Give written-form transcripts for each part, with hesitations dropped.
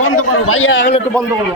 বন্ধ করো ভাইয়া, এগুলো একটু বন্ধ করো।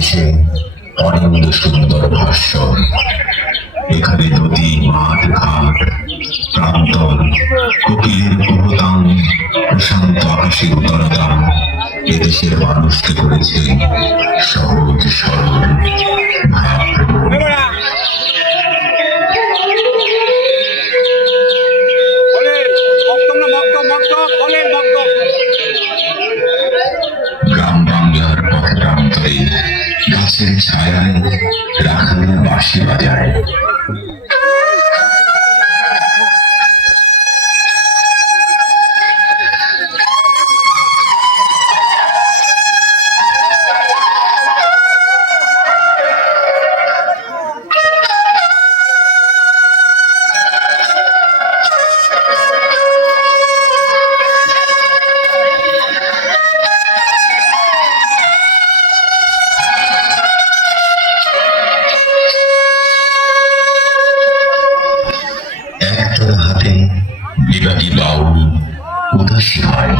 ভেসে অনিন্দ সুন্দর ভাস্বর। এখানে নদী, মাঠ, ঘাট, প্রান্তর, কোকিলের কুহতান, প্রশান্ত আকাশের উদারতান এদেশের মানুষকে করেছে সহজ সরল ভাবপ্রবণ। গ্রাম বাংলার পথ প্রান্তরে গাছের ছায়ায় রাখাল বাঁশি বাজায়। একটার হাতে বিরাটি বাউল উদাসী হয়।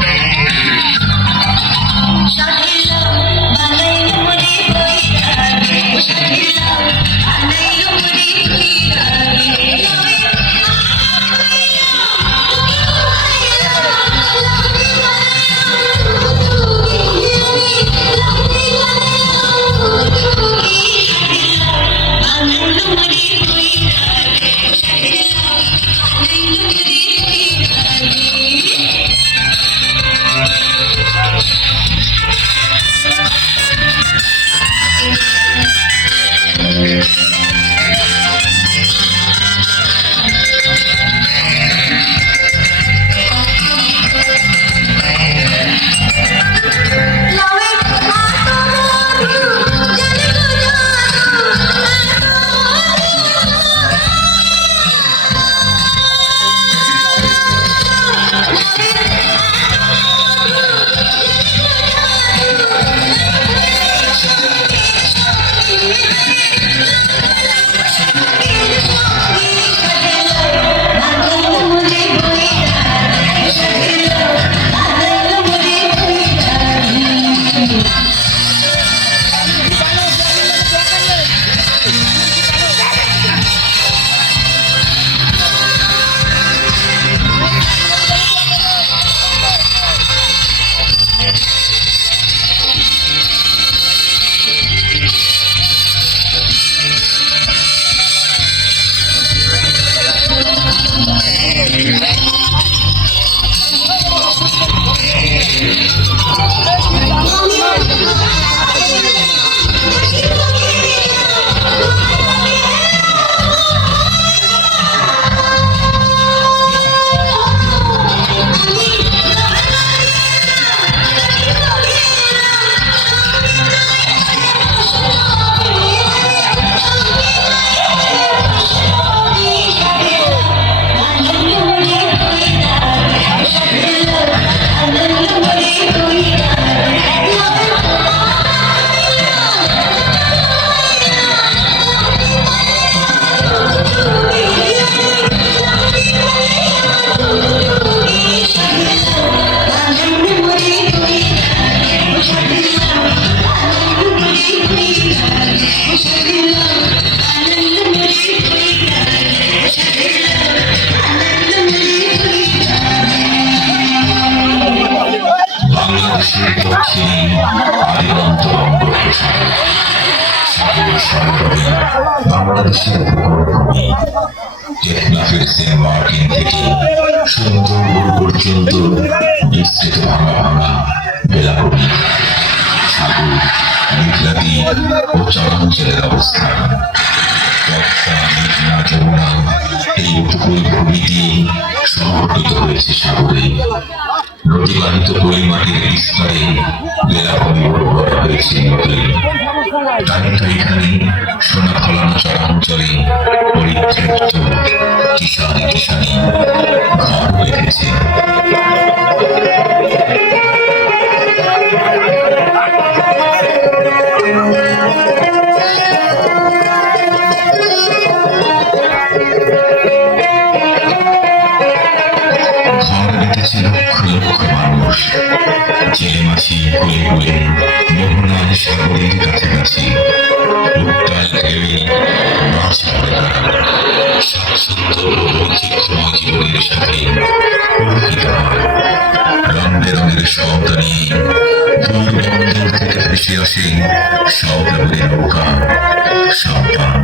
বাংলাদেশের দক্ষিণে আদিগন্ত বঙ্গোপসাগর, সাগর সরকারি বাংলাদেশের ভূগর্ভভূমি, টেকনাফের সেন্ট মার্টিন থেকে সুন্দরবন পর্যন্ত বিস্তৃত ভাঙা ভাঙা বেলাভূমি, সাগর, মেঘলা দ্বীপ ও চরাঞ্চলের অবস্থান। বর্ষা, মেঘনা, যমুনা এই উপকূল ভূমি দিয়ে সংগঠিত হয়েছে সাগরে। নদীবাহিত পরিমাটির বিস্তারে বেলাভূমি উর্বর হয়েছে নদী। তাই তো এখানে সোনা ফলানো চরাঞ্চলে পরিত্যক্ত কিষানে কিষানি ঘর বেঁধেছে। লক্ষ লক্ষ মানুষ জেলে মাছি বলে বলে মোহনার সাগরের কাছে হয়েছি উত্তাল ঢেউয়ে মাছ পড়ে না স্বাচ্ছন্দ্য ও বৈচিত্র্যময় জীবনের সাথে পুলকিত হয় রং বেরঙের শব্দ নিয়ে দূর বন্দর থেকে ভেসে আসে সৌরভের নৌকা সাবধান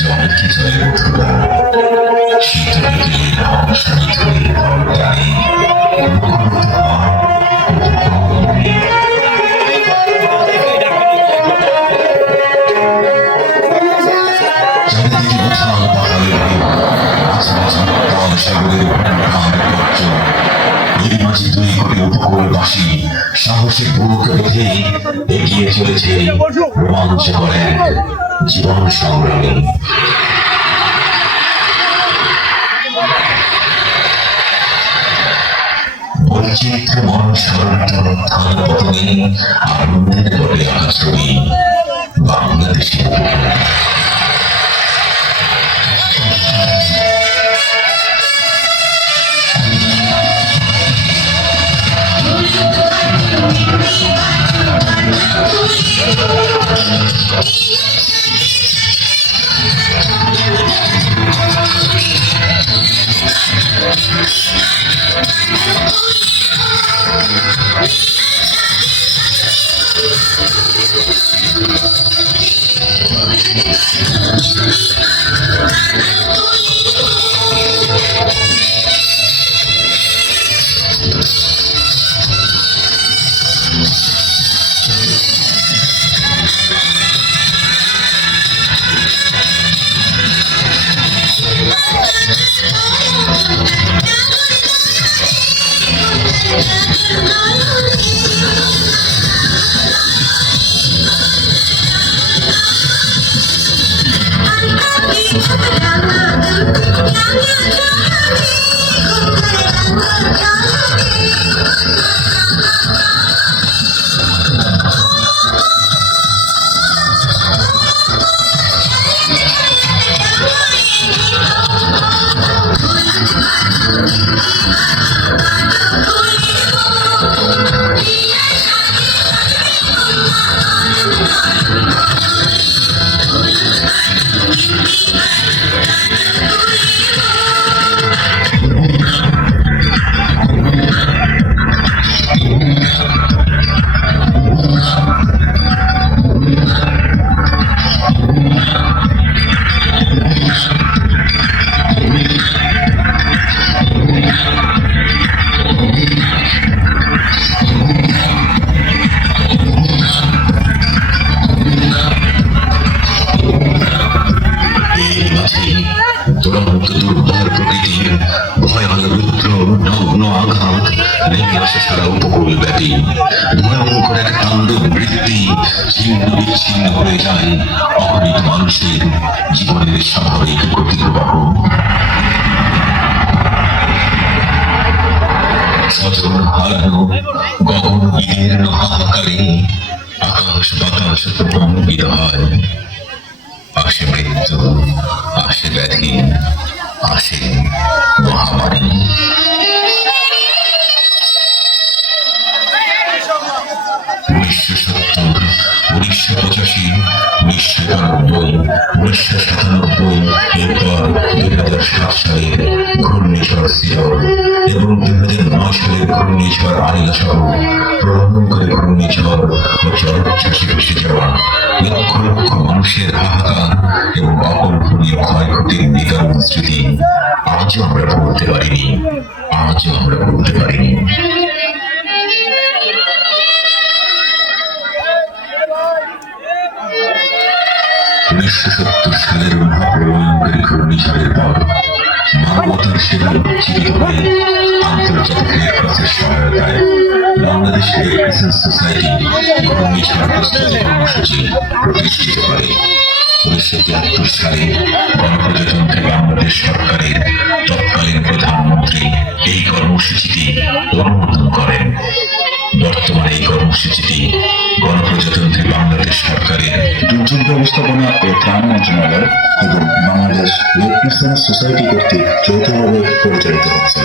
জলকে জলে উঠা শীত বিকেলের হংসানি ধরে টানে চারিদিকে উঠাল পাহাড়ের সাগরের এর মাঝে দুই করে উপকূলবাসী সাহসে বুক বেঁধে এগিয়ে চলেছে রোমাঞ্চকর এক জীবন সংগ্রামে বৈচিত্র্যময় সরন্তন উত্থান পতনে আনন্দের বলে আঁকা ছবি বাংলাদেশের দুরন্ত দুর্বার প্রকৃতির ভয়াল রুদ্র নগ্ন আঘাত নেমে আসে সারা উপকূল ব্যাপী ভয়ঙ্কর এক তাণ্ডব বৃত্তি ছিন্ন বিচ্ছিন্ন হয়ে যায় অগণিত মানুষের জীবনের স্বাভাবিক গতির বাহু স্বজন হারানো গগন বিদীর্ণ হাহাকারে আকাশ বাতাস প্রকম্পিত হয় আসে মৃত্যু আসে ব্যাধি আসে মহামারী 1970, 1985, 1992, 1997 এরপর 2007 সালের ঘূর্ণিঝড় সিডর এবং 2009 সালের ঘূর্ণিঝড় আইলা সহ প্রলম্বকারী ঘূর্ণিঝড় ও জলোচ্ছ্বাসে ভেসে যাওয়া লক্ষ লক্ষ মানুষের হাহাকার এবং অকল্পনীয় ক্ষয়ক্ষতির নিদারুণ স্মৃতি আজও আমরা ভুলতে পারিনি। 1970 সালের মহাপ্রলয়ঙ্কারী ঘূর্ণিঝড়ের পর মানবতার সেবায় উজ্জীবিত হয়ে আন্তর্জাতিক রেড ক্রসের সহায়তায় বাংলাদেশ রেড ক্রিসেন্ট সোসাইটি ঘূর্ণিঝড় প্রস্তুতি কর্মসূচি প্রতিষ্ঠিত করে। 1973 সালে গণপ্রজাতন্ত্রী বাংলাদেশ সরকারের তৎকালীন প্রধানমন্ত্রী এই কর্মসূচিটি অনুমোদন করেন। বর্তমানে এই কর্মসূচিটি গণপ্রজাতন্ত্রী বাংলাদেশ সরকারের দুর্যোগ ব্যবস্থাপনা ও ত্রাণ মন্ত্রণালয় এবং বাংলাদেশ রেড ক্রিসেন্ট সোসাইটি কর্তৃক যৌথভাবে পরিচালিত হচ্ছে।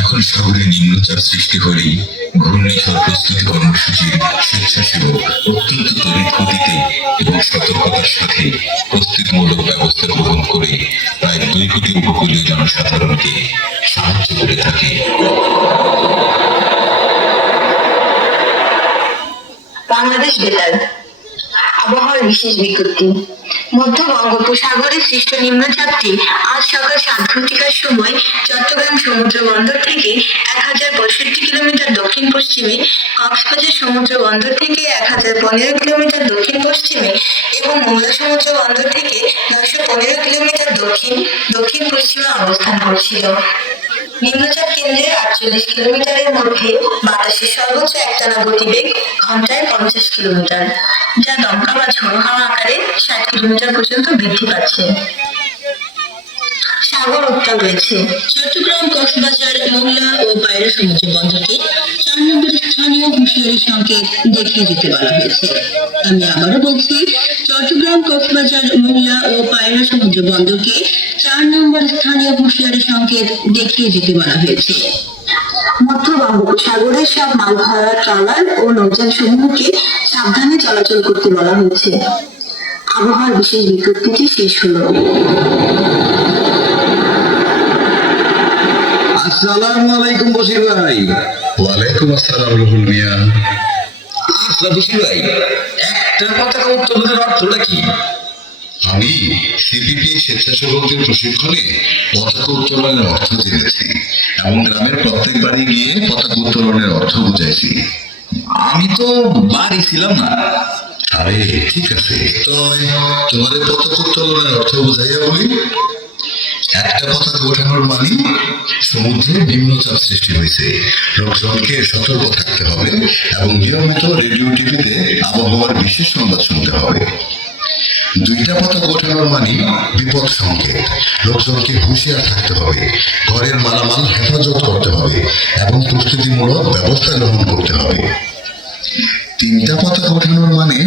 এখন শহরে নিম্নচাপ সৃষ্টি হলেই ঘূর্ণিঝড় প্রস্তুতি কর্মসূচির স্বেচ্ছাসেবক অত্যন্ত তড়িৎ গতিতে এবং সতর্কতার সাথে প্রস্তুতিমূলক ব্যবস্থা গ্রহণ করে প্রায় 2 কোটি উপকূলীয় জনসাধারণকে সাহায্য করে থাকে। বাংলাদেশ বেতার আবহাওয়ার বিশেষ বিজ্ঞপ্তি। মধ্য বঙ্গোপসাগরে সৃষ্ট নিম্নচাপটি আজ সকাল 7 ঘটিকার সময় চট্টগ্রাম সমুদ্র বন্দর থেকে 1065 কিলোমিটার দক্ষিণ পশ্চিমে, কক্সবাজার সমুদ্র বন্দর থেকে 1015 কিলোমিটার দক্ষিণ পশ্চিমে এবং মোংলা সমুদ্র বন্দর থেকে 915 কিলোমিটার দক্ষিণ পশ্চিমে অবস্থান করছিল। নিম্নচাপ কেন্দ্রের 48 কিলোমিটারের মধ্যে বাতাসের সর্বোচ্চ একটানা গতিবেগ ঘন্টায় 50 কিলোমিটার, যা দমকা বা ঝোড়ো হাওয়া আকারে 60 কিলোমিটার পর্যন্ত বৃদ্ধি পাচ্ছে। সাগর উত্তাল রয়েছে। চট্টগ্রাম, কক্সবাজার, মোংলা ও পায়রা সমুদ্র বন্দরকে 4 নম্বর স্থানীয় হুঁশিয়ারি সংকেত দেখিয়ে দিতে বলা হয়েছে। আমি আবারও বলছি, চট্টগ্রাম, কক্সবাজার, মোংলা ও পায়রা সমুদ্র বন্দরকে 4 নম্বর স্থানীয় হুঁশিয়ারি সংকেত দেখিয়ে দিতে বলা হয়েছে। মধ্য বঙ্গোপসাগরের সব মাল ভরা ট্রলার ও নৌযান সমূহকে সাবধানে চলাচল করতে বলা হয়েছে। আবহাওয়ার বিশেষ বিজ্ঞপ্তিটি শেষ হলো। আসসালামু আলাইকুম বশির ভাই। ওয়ালাইকুম আসসালাম রুহুল মিয়া। আচ্ছা বশির ভাই, একটা পতাকা উত্তোলনের অর্থটা কি? আমি সিপিপি স্বেচ্ছাসেবকদের প্রশিক্ষণে পতাকা উত্তোলনের অর্থ জেনেছি এবং গ্রামের প্রত্যেক বাড়ি গিয়ে পতাকা উত্তোলনের অর্থ বুঝাইছি। আমি তো বাড়ি ছিলাম না। আরে ঠিক আছে, তো তোমাদের পতাকা উত্তোলনের অর্থ বুঝাইয়া বলি। একটা পতাকা ওঠানোর মানে সমুদ্রে নিম্নচাপ সৃষ্টি হয়েছে, লোকজনকে সতর্ক থাকতে হবে এবং নিয়মিত রেডিও টিভিতে আবহাওয়ার বিশেষ সংবাদ শুনতে হবে। 2টা পতাকা ওঠানোর মানে বিপদ সংকেত, লোকজনকে হুঁশিয়ার থাকতে হবে, ঘরের মালামাল হেফাজত করতে হবে এবং প্রস্তুতিমূলক ব্যবস্থা গ্রহণ করতে হবে। 3টা পতাকা ওঠানোর মানে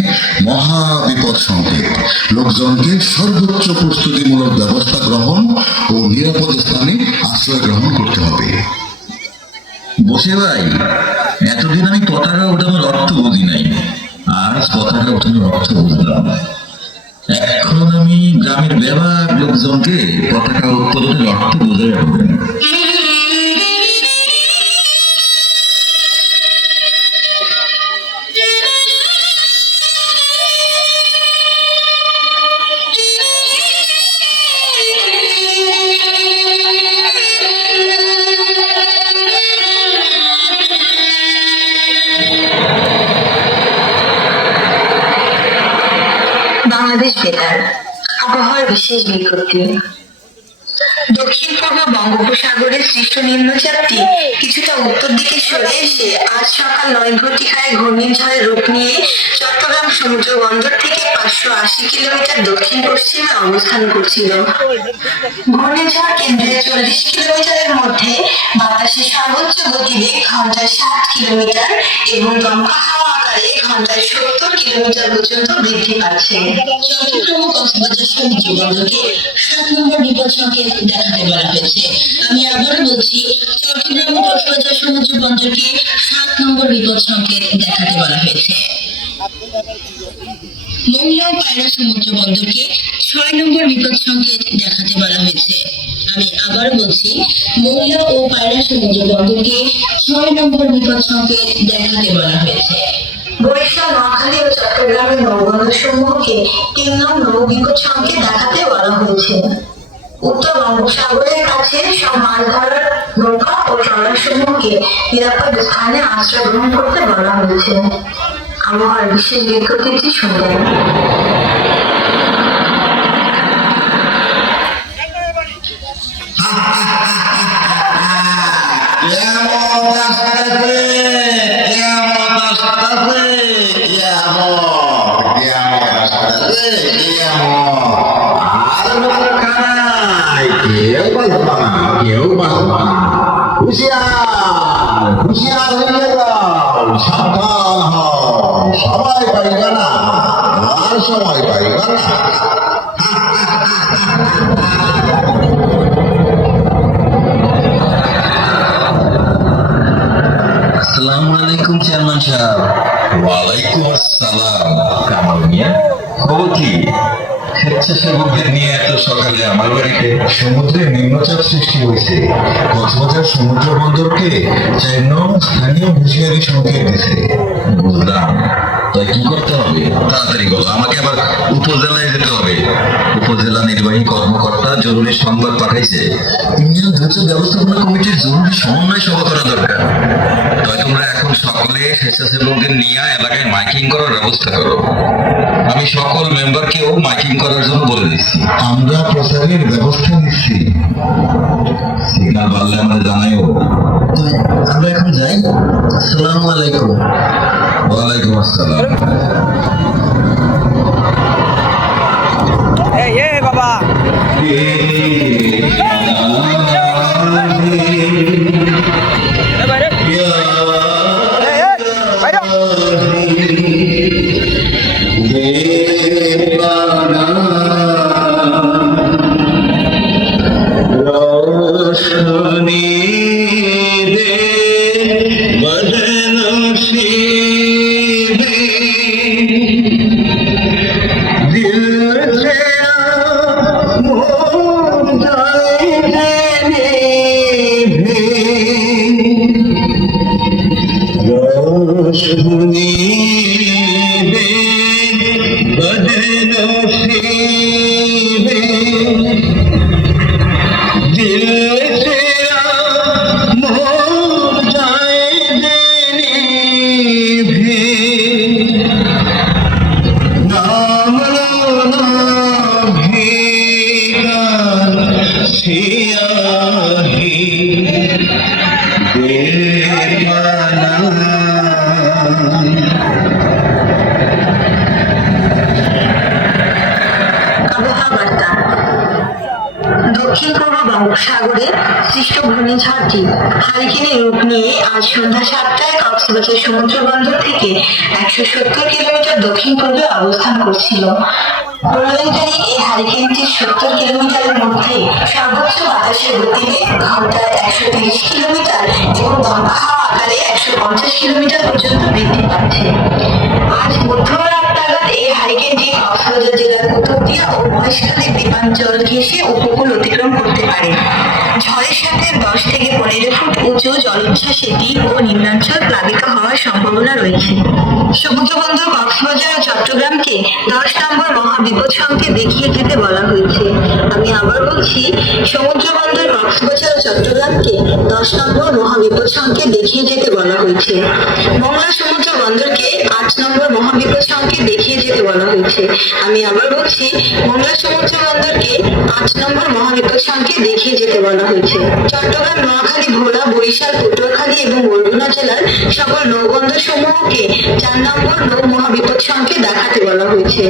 মহা বিপদ সংকেত, লোকজনকে সর্বোচ্চ প্রস্তুতিমূলক ব্যবস্থা গ্রহণ ও নিরাপদ স্থানে আশ্রয় গ্রহণ করতে হবে। বশির ভাই, এতদিন আমি পতাকা ওঠানোর অর্থ বুঝি নাই, আজ পতাকা ওঠানোর অর্থ বুঝলাম। এখন আমি গ্রামের ব্যাপক লোকজনকে পতাকা উত্তোলনের অর্থ বোঝাই হবে। বাংলাদেশ বেতার আবহাওয়ার বিশেষ বিজ্ঞপ্তি। দক্ষিণ পূর্ব বঙ্গোপসাগরে সৃষ্ট নিম্নচাপটি কিছুটা উত্তর দিকে সরে এসে আজ সকাল 9 ঘটিকায় ঘূর্ণিঝড়ের রূপ নিয়ে চট্টগ্রাম সমুদ্র বন্দর থেকে 580 কিলোমিটার দক্ষিণ পশ্চিমে অবস্থান করছিল। ঘূর্ণিঝড় কেন্দ্রের 40 কিলোমিটারের মধ্যে বাতাসের সর্বোচ্চ গতিবেগ ঘন্টায় 60 কিলোমিটার এবং দমকা হাওয়া আকারে ঘন্টায় 70 কিলোমিটার পর্যন্ত বৃদ্ধি পাচ্ছে। চট্টগ্রাম ও কক্সবাজার সমুদ্র বন্দরকে 7 নম্বর বিপদ সংকেত দেখাতে বলা হয়েছে। আমি আবারও বলছি, চট্টগ্রাম ও কক্সবাজার সমুদ্র বন্দরকে 7 নম্বর বিপদ সংকেত দেখাতে বলা হয়েছে। মংলা ও পায়রা সমুদ্র বন্দরকে 6 নম্বর বিপদ সংকেত দেখাতে বলা হয়েছে। আমি আবার বলছি, মংলা ও পায়রা সমুদ্র বন্দরকে 6 নম্বর বিপদ সংকেত দেখাতে বলা হয়েছে। বরিশাল, নোয়াখালী ও চট্টগ্রামের নৌবন্দর সমূহকে 3 নং নৌ বিপদ সংকেত দেখাতে বলা হয়েছে। উত্তর বঙ্গোপসাগরের কাছে সব মাছ ধরার নৌকা ও ট্রলার সমূহকে নিরাপদ স্থানে আশ্রয় গ্রহণ করতে বলা হয়েছে। আবহাওয়ার বিশেষ বিজ্ঞপ্তিটি শুনলেন। সবাই পাইবা না, আর সময় পাইবা না। আসসালামু আলাইকুম চেয়ারম্যান সাহেব। ওয়ালাইকুম আসসালাম। কামাল মিয়া, খবর কি? স্বেচ্ছাসেবকদের নিয়ে এত সকালে আমার বাড়িতে? সমুদ্রে নিম্নচাপ সৃষ্টি হয়েছে। কক্সবাজার সমুদ্র বন্দরকে 4 নং স্থানীয় হুঁশিয়ারি সংকেত দিয়েছে। বুঝলাম। তাই কি করতে হবে? তাড়াতাড়ি বলো, আমাকে আবার উপজেলায় যেতে হবে। উপজেলা নির্বাহী কর্মকর্তা জরুরি সংবাদ পাঠাইছে। ইউনিয়ন দুর্যোগ ব্যবস্থাপনা কমিটির জরুরি সমন্বয় সভা করা দরকার। তাই তোমরা এখন সকলে স্বেচ্ছাসেবকদের নিয়ে এলাকায় মাইকিং করার ব্যবস্থা করো। আমি সকল মেম্বারকেও মাইকিং করার জন্য বলে দিচ্ছি। আমরা প্রচারের ব্যবস্থা নিচ্ছি। সিগন্যাল বাড়লে আমাদের জানাইও। তো আমরা এখন যাই। আসসালামু আলাইকুম। ওয়ালাইকুম আসসালাম। বাবা দক্ষিণ পূর্ব বঙ্গোপসাগরে সৃষ্ট ঘূর্ণিঝড়টি হারিকেনের রূপ নিয়ে আজ সন্ধ্যা 7টায় কক্সবাজার সমুদ্র বন্দর থেকে 170 কিলোমিটার দক্ষিণ পূর্বে অবস্থান করছিল। প্রলয়ঙ্কারী এই হারিকেনটির 70 কিলোমিটারের মধ্যে সর্বোচ্চ বাতাসের গতিবেগ ঘন্টায় 130 কিলোমিটার এবং দমকা হাওয়া আকারে 150 কিলোমিটার পর্যন্ত বৃদ্ধি পাচ্ছে। আজ মধ্যরাত নাগাদ এই হারিকেনটি কক্সবাজার জেলার কুতুবদিয়া ও মহেশখালী দ্বীপাঞ্চল ঘেঁষে উপকূল অতিক্রম করতে পারে। ঝড়ের সাথে 10 থেকে 15 ফুট উঁচু জলোচ্ছ্বাসে দ্বীপ ও নিম্নাঞ্চল প্লাবিত হওয়ার সম্ভাবনা রয়েছে। সমুদ্র বন্দর কক্সবাজার ও চট্টগ্রামকে 10 নম্বর মহাবিপদ সংকেত দেখিয়ে যেতে বলা হয়েছে। আমি আবার বলছি, সমুদ্র বন্দর কক্সবাজার ও চট্টগ্রামকে 10 নম্বর মহাবিপদ সংকেত দেখিয়ে যেতে বলা হয়েছে। মংলা সমুদ্র বন্দরকে 8 নম্বর মহাবিপদ সংকেত দেখিয়ে যেতে বলা হয়েছে। আমি আবার বলছি, মংলা সমুদ্র বন্দরকে 8 নম্বর মহাবিপদ সংকেত দেখিয়ে যেতে বলা হয়েছে। চট্টগ্রাম, নোয়াখালী, ভোলা, বরিশাল, পটুয়াখালী এবং বরগুনা জেলার সকল নৌবন্দর সমূহকে 4 নম্বর নৌ মহাবিপদ সংকেত দেখাতে বলা হয়েছে।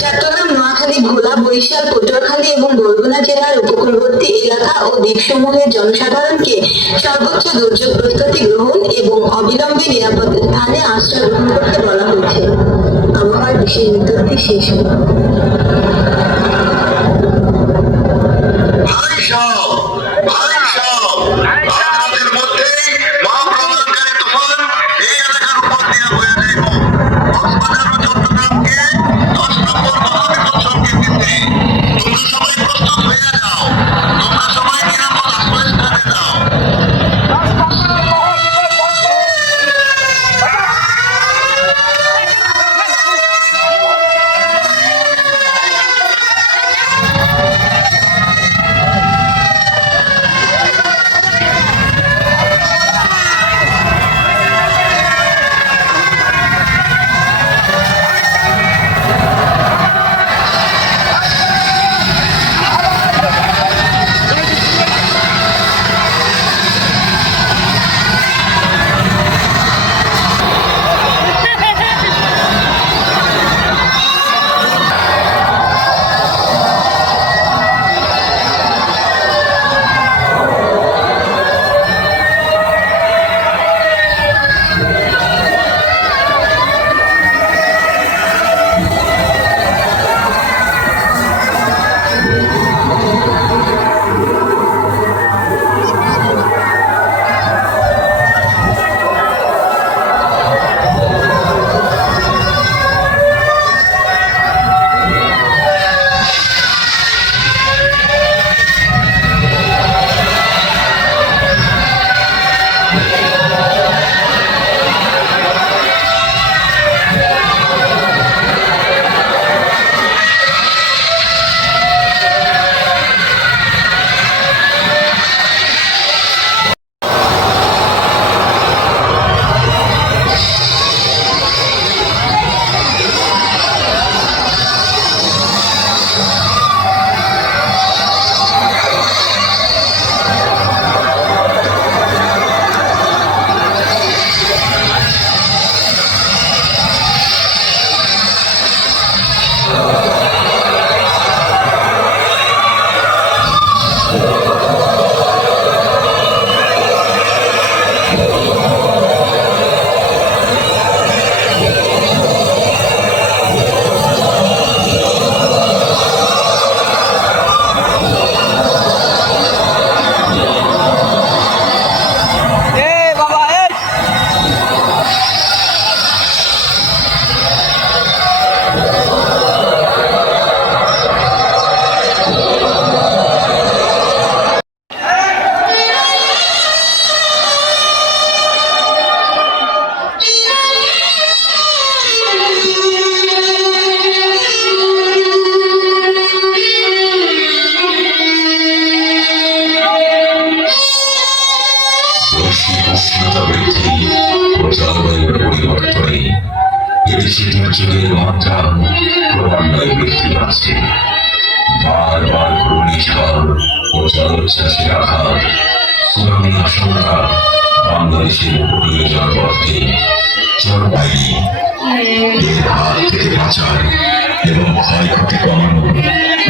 চট্টগ্রাম, নোয়াখালী, ভোলা, বরিশাল, পটুয়াখালী এবং বরগুনা জেলার উপকূলবর্তী এলাকা ও দ্বীপসমূহের জনসাধারণকে সর্বোচ্চ দুর্যোগ প্রস্তুতি গ্রহণ এবং অবিলম্বে নিরাপদ স্থানে আশ্রয় গ্রহণ করতে বলা হয়েছে। আবহাওয়ার বিশেষ বিজ্ঞপ্তি শেষ হল। ভাই সব আমাদের মধ্যে মহাপ্রলয়ঙ্কারী তুফান বৈশ্বিক উষ্ণতা বৃদ্ধি ও জলবায়ুর পরিবর্তনে এদেশে দুর্যোগের মাত্রা ক্রমান্বয়ে বৃদ্ধি পাচ্ছে। বারবার ঘূর্ণিঝড় ও জলোচ্ছ্বাসের আঘাত, সুনামির আশঙ্কা, বাংলাদেশের উপকূলীয় জলপথে জলবায়ু এর হাত থেকে বাঁচার এবং ক্ষয়ক্ষতি কমানোর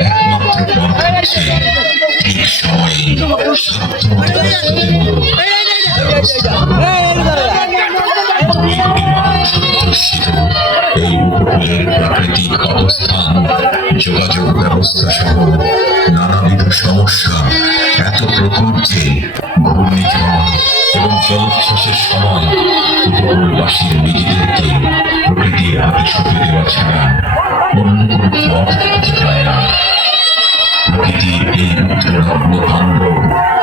একমাত্র পথ হচ্ছে ঠিক সময়ে সাধ্যমতো প্রস্তুতিমূলক ব্যবস্থা। 2 কোটি মানুষ অধ্যুষিত এই উপকূলের প্রাকৃতিক অবস্থান, যোগাযোগ ব্যবস্থা সহ নানাবিধ সমস্যা এত প্রকট যে ঘূর্ণিঝড় এবং জলোচ্ছ্বাসের সময় উপকূলবাসীর নিজেদেরকে প্রকৃতির হাতে সঁপে দেওয়া ছাড়া অন্য কোনো পথ খুঁজে পায় না। প্রকৃতির এই রুদ্রনগ্ন তাণ্ডব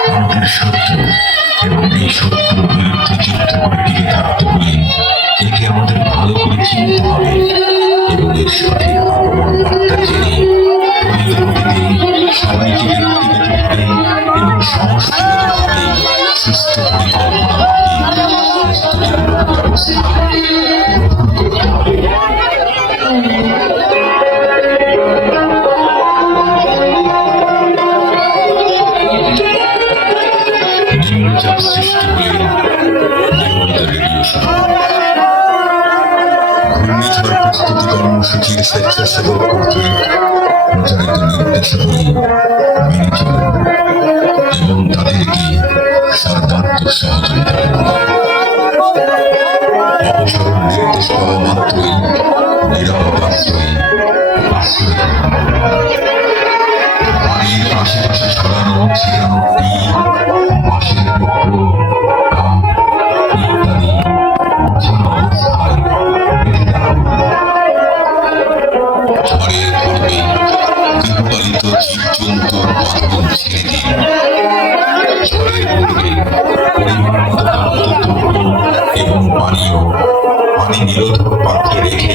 আমাদের শত্রু, এবং এই শত্রুর বিরুদ্ধে যুদ্ধ করে টিকে থাকতে হলে একে আমাদের ভালো করে চিনতে হবে এবং এর সঠিক আগমন বার্তা জেনে প্রকৃত গতিতে সবাইকে ব্যক্তিগতভাবে এবং সমষ্টিগতভাবে সুস্থ পরিকল্পনা প্রস্তুতিমূলক ব্যবস্থা গ্রহণ করতে হবে। নিম্নচাপ সৃষ্টি হলে নিয়মিত রেডিও শুরু। ঘূর্ণিঝড় প্রস্তুতি কর্মসূচির স্বেচ্ছাসেবক কর্তৃক প্রচারিত নির্দেশাবলী মেনে চলুন এবং তাদেরকে সর্বাত্মক সহযোগিতা করুন। অবসর নির্দেশ পাওয়া মাত্রই নিরাপদ আশ্রয় গ্রহণ করুন। বাড়ির আশেপাশে ছড়ানো ছিটানো টিন, বাঁশের টুকরো, কাঠ ইত্যাদি গোছানো অবস্থায় রেখে দেওয়া হলো। ঝড়ের পূর্বে গৃহপালিত জীবজন্তুর বাঁধন ছেড়ে দিন। ঝড়ের পূর্বে পরিমাণ মতো খাদ্য দ্রব্য এবং পানি নিরোধক পাত্রে রেখে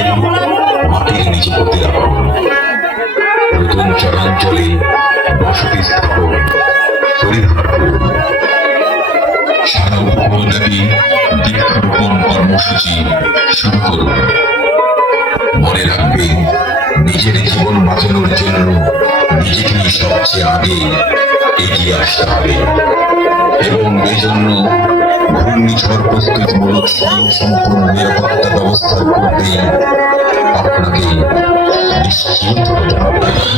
মাটির নিচে পুঁতে রাখুন। নতুন চরাঞ্চলে বসতি স্থাপন পরিহার করুন। সারা উপকূলব্যাপী বৃক্ষরোপণ কর্মসূচি শুরু করুন। মনে রাখবেন, নিজের জীবন বাঁচানোর জন্য নিজেকেই সবচেয়ে আগে এগিয়ে আসতে হবে এবং এজন্য ঘূর্ণিঝড় প্রস্তুতিমূলক স্বয়ংসম্পূর্ণ নিরাপত্তা ব্যবস্থার পূর্বে আপনাকে নিশ্চিত হতে হবে।